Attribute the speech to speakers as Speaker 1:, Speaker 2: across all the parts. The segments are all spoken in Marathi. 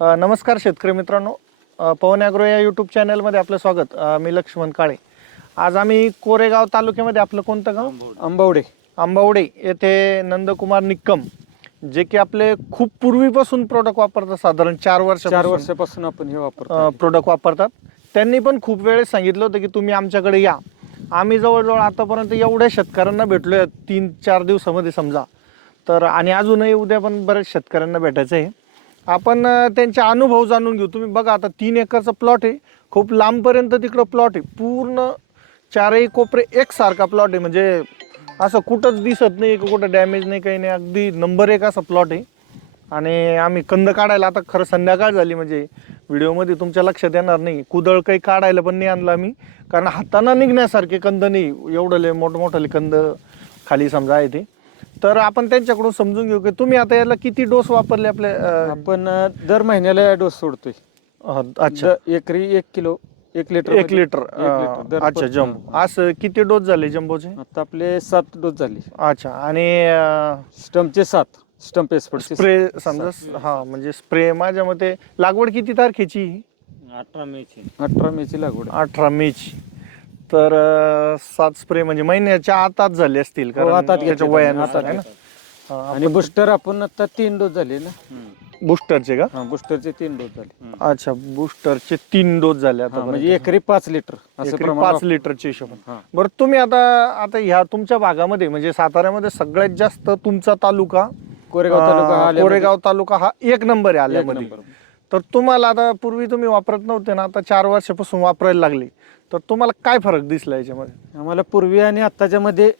Speaker 1: नमस्कार शेतकरी मित्रांनो. पवन ॲग्रो या यूट्यूब चॅनलमध्ये आपलं स्वागत. मी लक्ष्मण काळे. आज आम्ही कोरेगाव तालुक्यामध्ये आपलं कोणतं गाव?
Speaker 2: आंबावडे
Speaker 1: आंबावडे येथे नंदकुमार निक्कम जे की आपले खूप पूर्वीपासून प्रोडक्ट वापरतात साधारण चार वर्ष
Speaker 2: चार वर्षापासून आपण हे वापरतो.
Speaker 1: प्रोडक्ट वापरतात. त्यांनी पण खूप वेळेस सांगितलं होतं की तुम्ही आमच्याकडे या. आम्ही जवळजवळ आतापर्यंत एवढ्या शेतकऱ्यांना भेटलोय तीन चार दिवसामध्ये समजा. तर आणि अजूनही उद्या पण बऱ्याच शेतकऱ्यांना भेटायचं आहे आपण त्यांचे अनुभव जाणून घेऊ. तुम्ही बघा आता तीन एकरचा प्लॉट आहे. खूप लांबपर्यंत तिकडं प्लॉट आहे. पूर्ण चारही कोपरे एकसारखा प्लॉट आहे. म्हणजे असं कुठंच दिसत नाही कुठं डॅमेज नाही काही नाही. अगदी नंबर एक असा प्लॉट आहे. आणि आम्ही कंद काढायला आता खरं संध्याकाळ झाली. म्हणजे व्हिडिओमध्ये तुमच्या लक्षात येणार नाही. कुदळ काही काढायला पण नाही आणला आम्ही. कारण हाताना निघण्यासारखे कंद नाही. एवढं लय मोठमोठाले कंद खाली समजा आहे ते. तर आपण त्यांच्याकडून समजून घेऊ की तुम्ही आता याला किती डोस वापरले आपले अं,
Speaker 2: आपण अं, दर महिन्याला डोस सोडतोय.
Speaker 1: अं, अच्छा.
Speaker 2: द- एकरी एक किलो एक लिटर
Speaker 1: एक लिटर
Speaker 2: एक लिटर
Speaker 1: अं,
Speaker 2: दर
Speaker 1: अच्छा जम्बो. असं किती डोस झाले जम्बोचे?
Speaker 2: आता आपले सात डोस झाले.
Speaker 1: अच्छा आणि अं,
Speaker 2: स्टम्पचे सात स्टम्प
Speaker 1: स्प्रे समजा हा म्हणजे स्प्रे माझ्या मते लागवड किती तारखेची?
Speaker 3: अठरा मेची.
Speaker 2: अठरा मेची लागवड.
Speaker 1: अठरा मेची. तर अं, सात स्प्रे म्हणजे महिन्याच्या आतात झाले असतील कारण
Speaker 2: हो, आतात
Speaker 1: त्याच्या
Speaker 2: घेतले
Speaker 1: वयानुसार
Speaker 2: आतात
Speaker 1: आहे ना?
Speaker 2: आणि बुस्टर आपण आता तीन डोस झाले ना?
Speaker 1: बुस्टरचे का?
Speaker 2: हा बुस्टरचे तीन डोस झाले.
Speaker 1: अच्छा बुस्टरचे तीन डोस झाले
Speaker 2: हा,
Speaker 1: आता
Speaker 2: म्हणजे एकरी पाच लिटर असं
Speaker 1: एकरी
Speaker 2: प्रमाण
Speaker 1: पाच
Speaker 2: वापर-
Speaker 1: लिटरच्या हिशोबाने.
Speaker 2: हा.
Speaker 1: बरं तुम्ही आता आता ह्या तुमच्या भागामध्ये म्हणजे साताऱ्यामध्ये सगळ्यात जास्त तुमचा तालुका
Speaker 2: कोरेगाव तालुका
Speaker 1: अं,
Speaker 2: आल्यामध्ये.
Speaker 1: कोरेगाव तालुका हा एक नंबर आहे आल्यामध्ये.
Speaker 2: नंबर.
Speaker 1: तर तुम्हाला आता पूर्वी तुम्ही वापरत नव्हते ना आता चार वर्षापासून वापरायला लागले. तर तुम्हाला काय फरक दिसला याच्यामध्ये?
Speaker 2: आम्हाला पूर्वी आणि आत्ताच्या मध्ये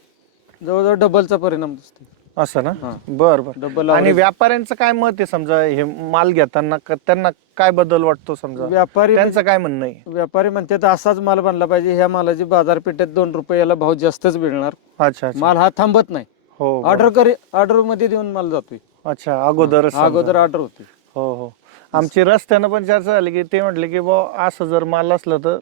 Speaker 2: जवळजवळ डबलचा परिणाम दिसतो
Speaker 1: असं ना?
Speaker 2: हा.
Speaker 1: बर बर.
Speaker 2: डबल
Speaker 1: आणि व्यापाऱ्यांचं काय मत आहे समजा हे माल घेताना क- त्यांना काय बदल वाटतो समजा?
Speaker 2: व्यापारी
Speaker 1: त्यांचं काय म्हणणं आहे?
Speaker 2: व्यापारी म्हणतात असाच माल बनला पाहिजे ह्या मालाची बाजारपेठेत दोन रुपये याला भाव जास्तच मिळणार.
Speaker 1: अच्छा अच्छा.
Speaker 2: माल हा थांबत नाही.
Speaker 1: हो हो.
Speaker 2: ऑर्डर करी ऑर्डरमध्ये देऊन माल जातोय.
Speaker 1: अच्छा अगोदर
Speaker 2: अगोदर ऑर्डर होती
Speaker 1: हो हो. आमची रस्त्यानं पण चर्चा झाली की ते म्हटले की बा असं जर माल असलं तर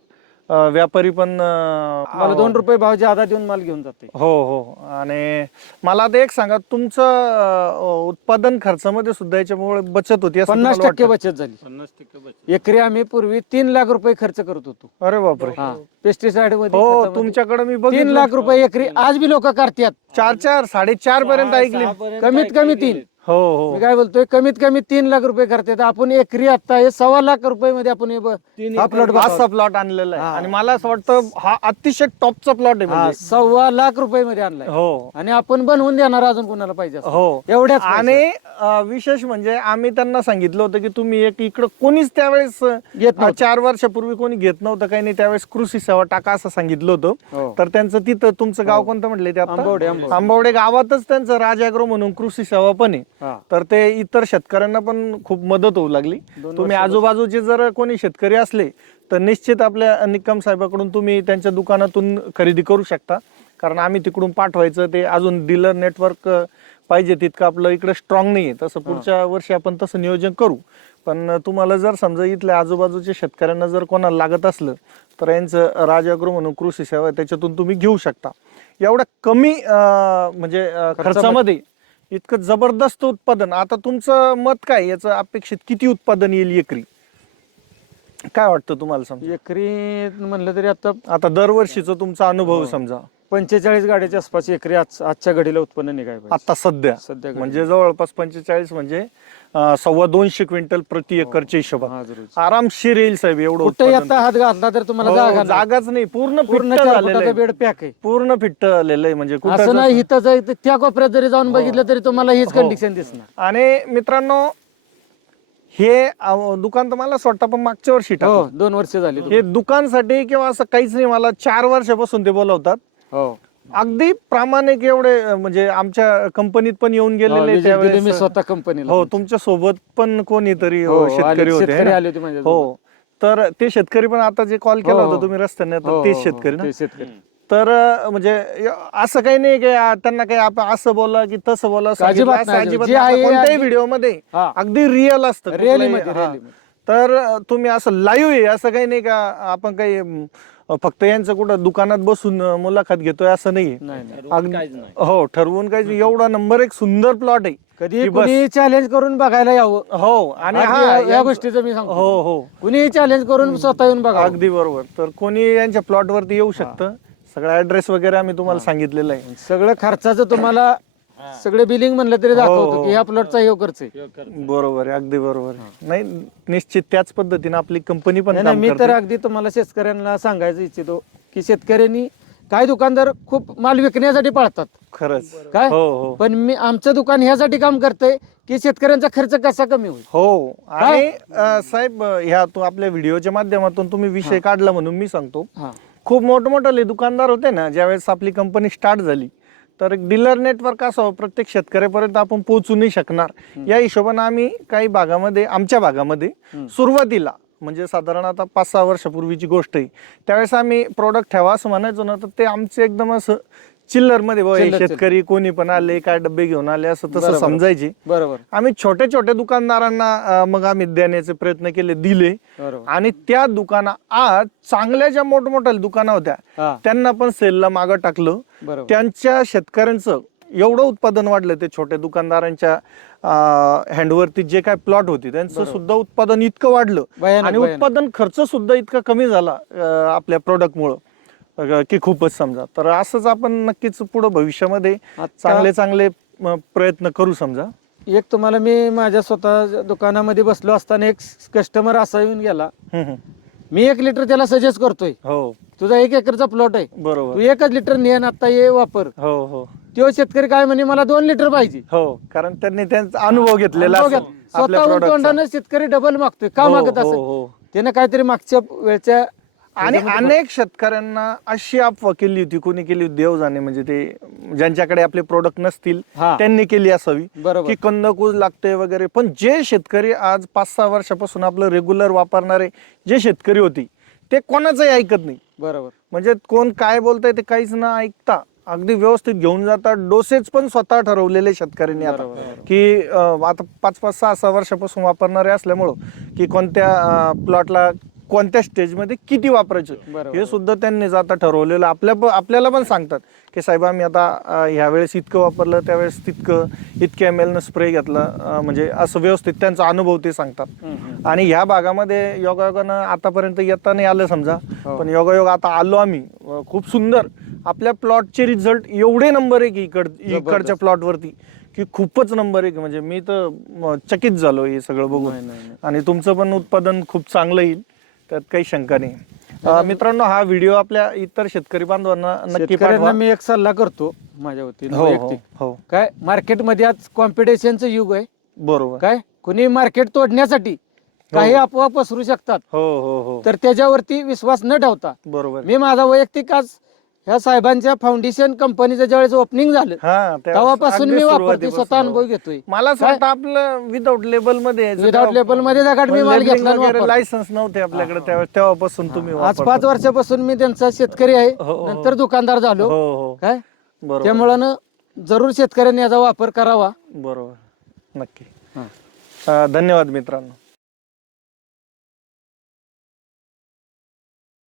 Speaker 1: अं, व्यापारी पण अं,
Speaker 2: मला दोन रुपये भाव जादा देऊन माल घेऊन जाते.
Speaker 1: हो हो. आणि मला आता एक सांगा तुमचं अं, उत्पादन खर्चामध्ये सुद्धा याच्यामुळे बचत होती असं
Speaker 2: पन्नास
Speaker 1: तुम्हाला
Speaker 2: टक्के
Speaker 1: वाटतं?
Speaker 2: बचत झाली.
Speaker 3: पन्नास टक्के बचत.
Speaker 2: एकरी आम्ही पूर्वी तीन लाख रुपये खर्च करत होतो.
Speaker 1: अरे बापरे.
Speaker 2: हा पेस्टिसाइडमध्ये
Speaker 1: हो
Speaker 2: खतामध्ये.
Speaker 1: तुमच्याकडे मी
Speaker 2: तीन
Speaker 1: बघितलं.
Speaker 2: लाख रुपये एकरी आज बी लोक करतात.
Speaker 1: चार चार साडेचार पर्यंत ऐकले.
Speaker 2: कमीत कमी तीन.
Speaker 1: हो हो.
Speaker 2: मी काय बोलतोय कमीत कमी तीन लाख रुपये करतात. आपण एकरी आता हे सव्वा लाख रुपये मध्ये आपण हे ब-
Speaker 3: तीन
Speaker 2: हा
Speaker 3: एकर
Speaker 2: प्लॉट
Speaker 1: असा प्लॉट आणलेला आहे.
Speaker 2: हा.
Speaker 1: आणि मला असं वाटतं हा अतिशय टॉपचा प्लॉट आहे
Speaker 2: हा,
Speaker 1: म्हणजे.
Speaker 2: सव्वा लाख रुपये मध्ये आणलाय.
Speaker 1: हो.
Speaker 2: आणि आपण बनवून देणार अजून कोणाला पाहिजे असं.
Speaker 1: हो.
Speaker 2: एवढ्याच
Speaker 1: आणि अं, विशेष म्हणजे आम्ही त्यांना सांगितलं होतं की तुम्ही एक इकडं कोणीच त्यावेळेस अं,
Speaker 2: घेत नव्हतं.
Speaker 1: चार वर्षापूर्वी कोणी घेत नव्हतं काही नाही. त्यावेळेस कृषी सेवा टाका असं सांगितलं होतं.
Speaker 2: हो.
Speaker 1: तर त्यांचं तिथं तुमचं गाव कोणतं म्हटलं ते आता?
Speaker 2: आंबवडे, आंबवडे.
Speaker 1: आंबवडे गावातच त्यांचं राजाग्रो म्हणून कृषी सेवा पण आहे.
Speaker 2: हा.
Speaker 1: तर ते इतर शेतकऱ्यांना पण खूप मदत होऊ लागली. तुम्ही आजूबाजूचे जर कोणी शेतकरी असले तर निश्चित आपल्या निकम साहेबाकडून तुम्ही त्यांच्या दुकानातून खरेदी करू शकता. कारण आम्ही तिकडून पाठवायचं ते अजून डीलर नेटवर्क पाहिजे तितकं आपलं इकडे स्ट्रॉंग नाही आहे तसं पुढच्या वर्षी आपण तसं नियोजन करू. पण तुम्हाला जर समजा इथल्या आजूबाजूच्या शेतकऱ्यांना जर कोणाला लागत असलं तर यांचं राजागृह म्हणून कृषी सेवा त्याच्यातून तुम्ही घेऊ शकता. एवढ्या कमी म्हणजे खर्चामध्ये इतकं जबरदस्त उत्पादन. आता तुमचं मत काय? याचं अपेक्षित किती उत्पादन येईल एकरी? काय वाटतं तुम्हाला समजा?
Speaker 2: एकरी म्हणलं तरी आता
Speaker 1: आता दरवर्षीचा तुमचा अनुभव समजा.
Speaker 2: पंचेचाळीस गाड्याच्या आसपास एकरी आज आजच्या घडीला उत्पन्न निघाय पाहिजे.
Speaker 1: आता सध्या
Speaker 2: सध्या.
Speaker 1: म्हणजे जवळपास पंचेचाळीस म्हणजे अं, सव्वा दोनशे क्विंटल प्रति एकरच्या हिशोबात
Speaker 2: हा, जरूर.
Speaker 1: आरामशीर येईल साहेब एवढं
Speaker 2: कुठे
Speaker 1: उत्पादन.
Speaker 2: आता हात घातला तर तुम्हाला
Speaker 1: हो,
Speaker 2: जागा नाही.
Speaker 1: जागाच नाही पूर्ण
Speaker 2: पूर्ण चार फुटाचा. बेड पॅक आहे
Speaker 1: पूर्ण फिट्ट झालेलं आहे म्हणजे कुठं
Speaker 2: असं नाही जाय- त्या कोपऱ्यात जरी जाऊन बघितलं तरी तुम्हाला हीच
Speaker 1: हो.
Speaker 2: कंडिशन दिसणार
Speaker 1: आणि मित्रांनो हे दुकान तर मला असं वाटतं पण मागच्या वर्षी
Speaker 2: हो. दोन वर्ष झाली
Speaker 1: हे दुकानसाठी किंवा असं काहीच नाही मला चार वर्षापासून ते बोलवतात
Speaker 2: हो
Speaker 1: अगदी प्रामाणिक एवढे म्हणजे आमच्या कंपनीत पण येऊन गेलेले
Speaker 2: मी स्वतः कंपनीला
Speaker 1: हो तुमच्यासोबत पण कोणीतरी
Speaker 2: हो,
Speaker 1: शेतकरी होते है
Speaker 2: शेतकरी
Speaker 1: ना?
Speaker 2: होते
Speaker 1: हो तर ते शेतकरी पण आता जे कॉल केला
Speaker 2: हो,
Speaker 1: होता. तुम्ही रस्त्याने तेच शेतकरी ना
Speaker 2: शेतकरी
Speaker 1: तर म्हणजे असं काही नाही की त्यांना काही आपण असं बोला की तसं बोला कोणत्याही
Speaker 2: व्हिडिओमध्ये.
Speaker 1: अगदी रिअल असतं
Speaker 2: मध्ये.
Speaker 1: तर तुम्ही असं लाईव्ह आहे असं काही नाही का आपण काही फक्त यांचं कुठं दुकानात बसून मुलाखत घेतोय असं नाही हो ठरवून काही एवढा नंबर एक सुंदर प्लॉट आहे.
Speaker 2: कधी कुणी चॅलेंज करून बघायला यावं.
Speaker 1: हो आणि हा
Speaker 2: या- गोष्टीचं मी सांगतो.
Speaker 1: हो हो.
Speaker 2: कुणीही चॅलेंज करून स्वतः येऊन बघा
Speaker 1: अगदी बरोबर. तर कोणी यांच्या प्लॉट वरती येऊ शकतं. सगळा ऍड्रेस वगैरे आम्ही तुम्हाला सांगितलेलं आहे.
Speaker 2: सगळं खर्चाचं तुम्हाला सगळे बिलिंग म्हणलं तरी
Speaker 1: हो,
Speaker 2: दाखवतो
Speaker 1: हो.
Speaker 2: की ह्या प्लॉटचा हे खर्च आहे.
Speaker 1: बरोबर आहे अगदी बरोबर आहे. नाही निश्चित त्याच पद्धतीने आपली कंपनी पण
Speaker 2: नाही, नाही,
Speaker 1: काम
Speaker 2: मी तर
Speaker 1: करते.
Speaker 2: अगदी तुम्हाला शेतकऱ्यांना सांगायचं इच्छितो की शेतकऱ्यांनी काही दुकानदार खूप माल विकण्यासाठी पाळतात.
Speaker 1: खरंच.
Speaker 2: काय?
Speaker 1: हो हो.
Speaker 2: पण मी आमचं दुकान ह्यासाठी काम करतंय की शेतकऱ्यांचा खर्च कसा कमी होईल.
Speaker 1: हो. आणि अं, साहेब ह्या तो आपल्या व्हिडिओच्या माध्यमातून तुम्ही विषय काढला म्हणून मी सांगतो.
Speaker 2: हा.
Speaker 1: खूप मोठमोठाले दुकानदार होते ना ज्यावेळेस आपली कंपनी स्टार्ट झाली तर डीलर नेटवर्क असावं प्रत्येक शेतकऱ्यापर्यंत आपण पोहोचू नाही शकणार या हिशोबाने आम्ही काही भागामध्ये आमच्या भागामध्ये. सुरुवातीला म्हणजे साधारण आता पाच सहा वर्षापूर्वीची गोष्ट आहे त्यावेळेस आम्ही प्रोडक्ट ठेवा असं म्हणायचो ना तर ते आमचे एकदम असं चिल्लरमध्ये हे
Speaker 2: चिल्लर, चिल्लर.
Speaker 1: शेतकरी कोणी पण आले काय डबे घेऊन आले असं तसं
Speaker 2: बरोबर.
Speaker 1: समजायचे.
Speaker 2: बरोबर.
Speaker 1: आम्ही छोट्या छोट्या दुकानदारांना अं, मग आम्ही देण्याचे प्रयत्न केले दिले.
Speaker 2: बरोबर.
Speaker 1: आणि त्या दुकाना आज चांगल्या ज्या मोठमोठ्या दुकानं होत्या
Speaker 2: हा.
Speaker 1: त्यांना पण सेलला मागं टाकलं.
Speaker 2: बरोबर.
Speaker 1: त्यांच्या शेतकऱ्यांचं एवढं उत्पादन वाढलं ते छोट्या दुकानदारांच्या हँडवरती जे काय प्लॉट होते त्यांचं
Speaker 2: बरोबर.
Speaker 1: सुद्धा उत्पादन इतकं वाढलं.
Speaker 2: भयानक,
Speaker 1: आणि
Speaker 2: भयानक.
Speaker 1: उत्पादन खर्च सुद्धा इतका कमी झाला अं, आपल्या प्रोडक्टमुळं की खूपच समजा. तर असंच आपण नक्कीच पुढं भविष्यामध्ये चांगले चांगले प्रयत्न करू समजा.
Speaker 2: एक तुम्हाला मी माझ्या स्वतः दुकानामध्ये बसलो असताना एक कस्टमर असा येऊन गेला. मी एक लिटर त्याला सजेस्ट करतोय.
Speaker 1: हो.
Speaker 2: तुझा एक एकरचा प्लॉट आहे. तू
Speaker 1: बरोबर
Speaker 2: एकच लिटर नेन आता ये वापर.
Speaker 1: हो हो.
Speaker 2: तो शेतकरी काय म्हणे मला दोन लिटर पाहिजे.
Speaker 1: हो कारण त्यांनी त्यांचा अनुभव घेतलेला.
Speaker 2: तोंडानं शेतकरी डबल मागतोय. का
Speaker 1: हो,
Speaker 2: मागत
Speaker 1: हो,
Speaker 2: असेल?
Speaker 1: हो.
Speaker 2: त्यानं काहीतरी मागच्या वेळच्या
Speaker 1: आणि अनेक शेतकऱ्यांना अशी अफवा केली होती कोणी केली होती देव जाणे म्हणजे ते ज्यांच्याकडे आपले प्रोडक्ट नसतील
Speaker 2: हा.
Speaker 1: त्यांनी केली असावी.
Speaker 2: बरोबर.
Speaker 1: की कंदकूज लागते वगैरे. पण जे शेतकरी आज पाच सहा वर्षापासून आपलं रेग्युलर वापरणारे जे शेतकरी होते ते कोणाचंही ऐकत नाही.
Speaker 2: बरोबर.
Speaker 1: म्हणजे कोण काय बोलतंय ते काहीच न ऐकता अगदी व्यवस्थित घेऊन जातात डोसेज पण स्वतः ठरवलेले शेतकऱ्यांनी आता.
Speaker 2: बरोबर, बरोबर.
Speaker 1: की अं, आता पाच पाच सहा सहा वर्षापासून वापरणारे असल्यामुळं की कोणत्या प्लॉटला कोणत्या स्टेजमध्ये किती वापरायचं. हे सुद्धा त्यांनीच आता ठरवलेलं आपल्या आपल्याला पण सांगतात. की साहेब आम्ही आता अं, ह्या वेळेस इतकं वापरलं त्यावेळेस तितकं इतक्या एम एलनं स्प्रे घेतला म्हणजे असं व्यवस्थित त्यांचा अनुभव ते सांगतात. आणि ह्या भागामध्ये योगायोगानं आतापर्यंत येता नाही आलं समजा.
Speaker 2: हो.
Speaker 1: पण योगायोग आता आलो आम्ही खूप सुंदर. आपल्या प्लॉटचे रिझल्ट एवढे नंबर एक इकड इकडच्या प्लॉटवरती की खूपच नंबर एक. म्हणजे मी तर चकित झालो हे सगळं बघून. आणि तुमचं पण उत्पादन खूप चांगलं येईल. त्यात काही शंका नाही. अं, मित्रांनो हा व्हिडिओ आपल्या इतर शेतकरी बांधवांना नक्की
Speaker 2: शेतकऱ्यांना मी एक सल्ला करतो माझ्या वतीने
Speaker 1: हो हो
Speaker 2: वैयक्तिक.
Speaker 1: हो.
Speaker 2: काय मार्केटमध्ये आज कॉम्पिटिशनचं युग आहे.
Speaker 1: बरोबर.
Speaker 2: काय कुणी मार्केट तोडण्यासाठी काही अफवा पसरू शकतात.
Speaker 1: हो हो हो.
Speaker 2: तर त्याच्यावरती विश्वास न ठेवता
Speaker 1: बरोबर.
Speaker 2: मी माझा वैयक्तिक आज ह्या साहेबांच्या फाउंडेशन कंपनीचं ज्यावेळेस ओपनिंग झालं
Speaker 1: हा
Speaker 2: तेव्हापासून
Speaker 1: अगदी
Speaker 2: मी वापरते
Speaker 1: सुरुवातीपासून,
Speaker 2: स्वतः. अनुभव घेतोय
Speaker 1: मला? वाटतं आपलं विदाऊट लेबलमध्ये
Speaker 2: विदाउट लेबलमध्ये जगात मी माल घेतला आणि वापरतो.
Speaker 1: लायसन्स नव्हते आपल्याकडे त्यावेळेस तेव्हापासून तुम्ही
Speaker 2: आज
Speaker 1: वापरता.
Speaker 2: पाच वर्षापासून मी त्यांचा शेतकरी आहे
Speaker 1: हो, हो.
Speaker 2: नंतर दुकानदार झालो
Speaker 1: हो हो
Speaker 2: काय
Speaker 1: बरोबर
Speaker 2: त्यामुळं ना जरूर शेतकऱ्यांनी याचा वापर करावा
Speaker 1: बरोबर नक्की. अं, धन्यवाद मित्रांनो